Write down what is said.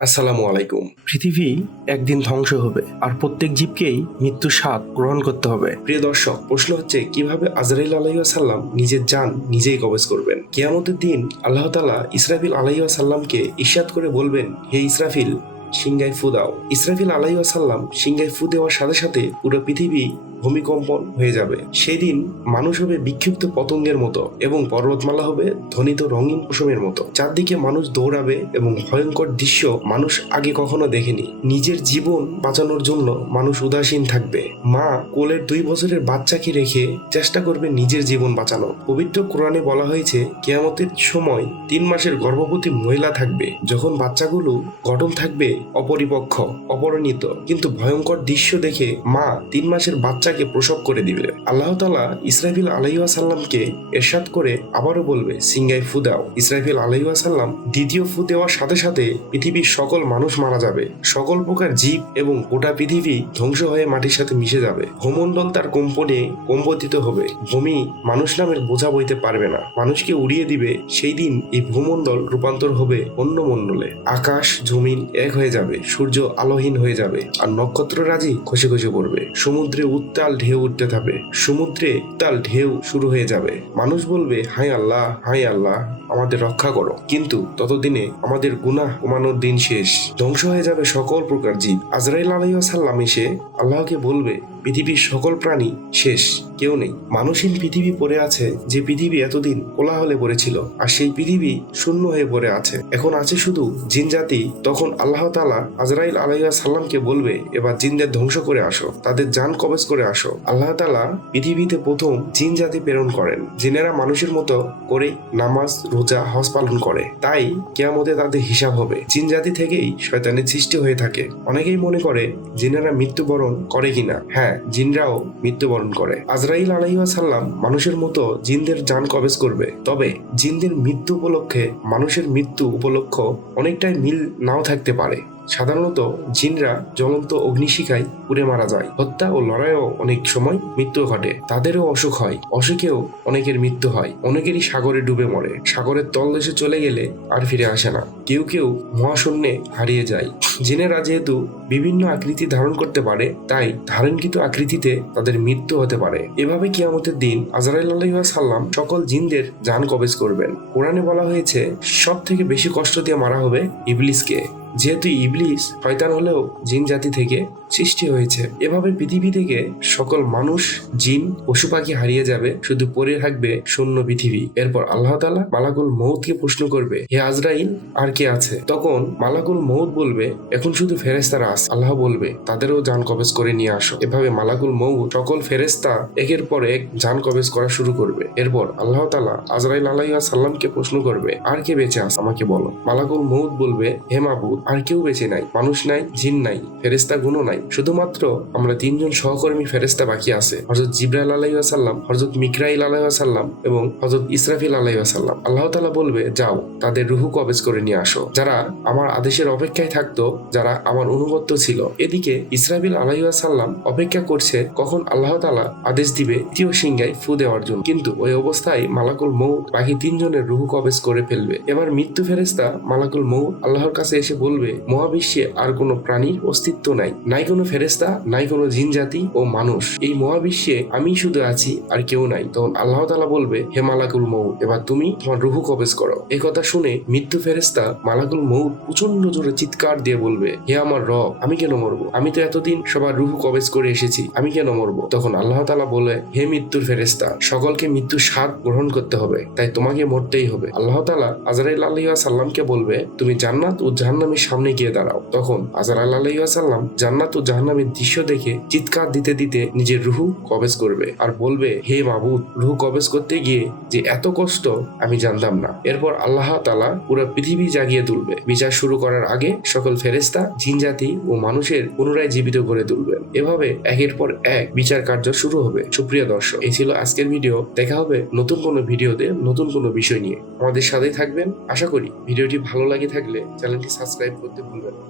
আসসালামু আলাইকুম। পৃথিবী একদিন ধ্বংস হবে আর প্রত্যেক জীবকেই মৃত্যুর স্বাদ গ্রহণ করতে হবে। প্রিয় দর্শক, প্রশ্ন হচ্ছে কিভাবে আজরাইল আলাইহিস সালাম নিজের জান নিজেই কবজ করবেন। কিয়ামতের দিন আল্লাহ তাআলা ইসরাফিল আলাইহিস সালামকে ইরশাদ করে বলবেন, হে ইসরাফিল, সিংহায় ফু দাও। ইসরাফিল আলাইহিস সালাম সিংহায় ফু দেওয়ার সাথে সাথে পুরো পৃথিবী ভূমিকম্পন হয়ে যাবে। সেই দিন মানুষ হবে বিক্ষিপ্ত পতঙ্গের মতো এবং পর্বতমালা হবে ধ্বনিত রঙিন কুসুমের মতো। চারদিকে মানুষ দৌড়াবে এবং ভয়ঙ্কর দৃশ্য মানুষ আগে কখনো দেখেনি। নিজের জীবন বাঁচানোর জন্য মানুষ উদাসীন থাকবে। মা কোলের 2 বছরের বাচ্চাকে রেখে চেষ্টা করবে নিজের জীবন বাঁচানো। পবিত্র কোরআনে বলা হয়েছে কিয়ামতের সময় 3 মাসের গর্ভবতী মহিলা থাকবে, যখন বাচ্চাগুলো গঠন থাকবে অপরিপক্ক, অপরিণত, কিন্তু ভয়ঙ্কর দৃশ্য দেখে মা 3 মাসের বাচ্চাকে প্রসব করে দিবে। আল্লাহ তাআলা ইসরাফিল আলাইহিস সালামকে ইরশাদ করে আবারও বলবে, সিংহায় ফু দাও। ইসরাফিল আলাইহিস সালাম দ্বিতীয় ফু দেওয়ার সাথে সাথে পৃথিবীর সকল মানুষ মারা যাবে, সকল প্রকার জীব এবং গোটা পৃথিবী ধ্বংস হয়ে মাটির সাথে মিশে যাবে। ভূমণ্ডল তার কম্পনে কম্পতিত হবে। ভূমি মানুষ নামের বোঝা বইতে পারবে না, মানুষকে উড়িয়ে দিবে। সেই দিন এই ভূমণ্ডল রূপান্তর হবে অন্য মণ্ডলে। আকাশ জমিন এক হয়ে যাবে, সূর্য আলোহীন হয়ে যাবে আর নক্ষত্ররাজি খসে খসে পড়বে। সমুদ্রে উত্তাল ঢেউ উঠতে থাকবে, সমুদ্রে উত্তাল ঢেউ শুরু হয়ে যাবে। মানুষ বলবে, হায় আল্লাহ, হায় আল্লাহ, আমাদের রক্ষা করো। কিন্তু ততদিনে আমাদের গুনাহ কমানোর দিন শেষ, ধ্বংস হয়ে যাবে সকল প্রকার জীব। আজরাইল আলাইহিস সালাম এসে আল্লাহকে বলবে, পৃথিবীর সকল প্রাণী শেষ, কেউ নেই। মানুষহীন পৃথিবী পড়ে আছে, যে পৃথিবী এতদিন কোলাহলে পড়েছিল, আর সেই পৃথিবী শূন্য হয়ে পড়ে আছে। এখন আছে শুধু জিন জাতি। তখন আল্লাহ তাআলা আজরাইল আলাইহিস সালামকে বলবে, এবার জিনদের ধ্বংস করে আসো, তাদের জান কবজ করে আসো। আল্লাহ তাআলা পৃথিবীতে প্রথম জিন জাতি প্রেরণ করেন। জিনেরা মানুষের মতো করে নামাজ, রোজা, হজ পালন করে, তাই কিয়ামতে তাদের হিসাব হবে। জিন জাতি থেকেই শয়তানের সৃষ্টি হয়ে থাকে। অনেকেই মনে করে জিনেরা মৃত্যুবরণ করে কিনা। হ্যাঁ, জিনরাও মৃত্যুবরণ করে। আজরাইল আলাইহিস সালাম মানুষের মতো জিনদের জান কবজ করবে, তবে জিনদের মৃত্যু উপলক্ষে মানুষের মৃত্যু উপলক্ষ অনেকটাই মিল নাও থাকতে পারে। সাধারণত জিনরা জ্বলন্ত অগ্নিশিখায় পুড়ে মারা যায়। হত্যা ও লড়াইও অনেক সময় মৃত্যু ঘটে। তাদেরও অসুখ হয়, অসুখেও অনেকের মৃত্যু হয়। অনেকেরই সাগরে ডুবে মরে, সাগরের তলদেশে চলে গেলে আর ফিরে আসে না। কেউ কেউ মহাশূন্যে হারিয়ে যায়। জিনেরা যেহেতু বিভিন্ন আকৃতি ধারণ করতে পারে, তাই ধারণকৃত আকৃতিতে তাদের মৃত্যু হতে পারে। এভাবে কিয়ামতের দিন আজরাইল আলাইহিস সালাম সকল জিনদের জান কবজ করবেন। কোরআনে বলা হয়েছে সব থেকে বেশি কষ্ট দিয়ে মারা হবে ইবলিসকে, যেহেতু ইবলিস শয়তান হলেও জিন জাতি থেকে সৃষ্টি হয়েছে। এভাবে পৃথিবী থেকে সকল মানুষ, জিন, পশু পাখি হারিয়ে যাবে, শুধু পড়ে থাকবে শূন্য পৃথিবী। এরপর আল্লাহ তাআলা মালাকুল মউতকে প্রশ্ন করবে, হে আজরাইল, আর কে আছে? তখন মালাকুল মউত বলবে, এখন শুধু ফেরেশতারা আছে। আল্লাহ বলবে, তাদেরও জান কবজ করে নিয়ে আসো। এভাবে মালাকুল মউত সকল ফেরেশতা একের পর এক জান কবজ করা শুরু করবে। এরপর আল্লাহ তাআলা আজরাইল আলাইহিস সালামকে প্রশ্ন করবে, আর কে বেঁচে আছে আমাকে বলো। মালাকুল মউত বলবে, হে মাবুদ, আর কেউ বেঁচে নাই, মানুষ নাই, জিন নাই, ফেরেশতা গুণও নাই, শুধুমাত্র আমরা 3 জন সহকর্মী ফেরেশতা বাকি আছে, হযরত জিবরাইল আলাইহিস সালাম, হযরত মিকরাইল আলাইহিস সালাম এবং হযরত ইসরাফিল আলাইহিস সালাম। আল্লাহ তাআলা বলবে, যাও, তাদের রূহ কবজ করে নিয়ে আসো, যারা আমার আদেশের অপেক্ষায় থাকতো, যারা আমার অনুগত ছিল। এদিকে ইসরাফিল আলাইহিস সালাম অপেক্ষা করছে কখন আল্লাহ তাআলা আদেশ দিবে তৃতীয় সিংহায় ফু দেওয়ার জন্য, কিন্তু ওই অবস্থায় মালাকুল মউত বাকি 3 জনের রূহ কবজ করে ফেলবে। এবার মৃত্যু ফেরেশতা মালাকুল মউত আল্লাহর কাছে এসে বলবে, মহাবিশ্বে আর কোনো প্রাণীর অস্তিত্ব নাই, নাই কোনো ফেরেশতা, নাই কোনো জিন জাতি ও মানুষ। এই মহাবিশ্বে আমি শুধু আছি, আর কেউ নাই। তখন আল্লাহ তাআলা বলবে, হে মালাকুল মউত, এবার তুমি তোমার রূহ কবজ করো। এই কথা শুনে মৃত্যু ফেরেশতা মালাকুল মউত প্রচন্ড জোরে চিৎকার দিয়ে বলবে, হে আমার রব, আমি কেন মরবো? আমি তো এতদিন সবার রূহ কবজ করে এসেছি, আমি কেন মরবো? তখন আল্লাহ তাআলা বলে, হে মৃত্যুর ফেরেশতা, সকলকে মৃত্যুর স্বাদ গ্রহণ করতে হবে, তাই তোমাকে মরতেই হবে। আল্লাহ তাআলা আজরাইল আলাইহিস সালামকে বলবে, তুমি জান্নাত ও জাহান্নামের সামনে গিয়ে দাঁড়াও। তখন আজরাইল আলাইহিস সালাম জান্নাত ও জাহান্নামের দৃশ্য দেখে চিৎকার দিতে দিতে নিজের রূহ কবজ করবে আর বলবে, হে মাবুদ, রূহ কবজ করতে গিয়ে যে এত কষ্ট আমি জানতাম না। এরপর আল্লাহ তাআলা পুরো পৃথিবী জাগিয়ে তুলবে। বিচার শুরু করার আগে সকল ফেরেশতা, জিন জাতি ও মানুষের পুনরায় জীবিত করে তুলবেন। এভাবে একের পর এক বিচার কার্য শুরু হবে। সুপ্রিয় দর্শক, এই ছিল আজকের ভিডিও। দেখা হবে নতুন কোনো ভিডিওতে নতুন কোনো বিষয় নিয়ে। আমাদের সাথেই থাকবেন। আশা করি ভিডিওটি ভালো লাগে থাকলে চ্যানেলটি সাবস্ক্রাইব করতে ভুলবেন না।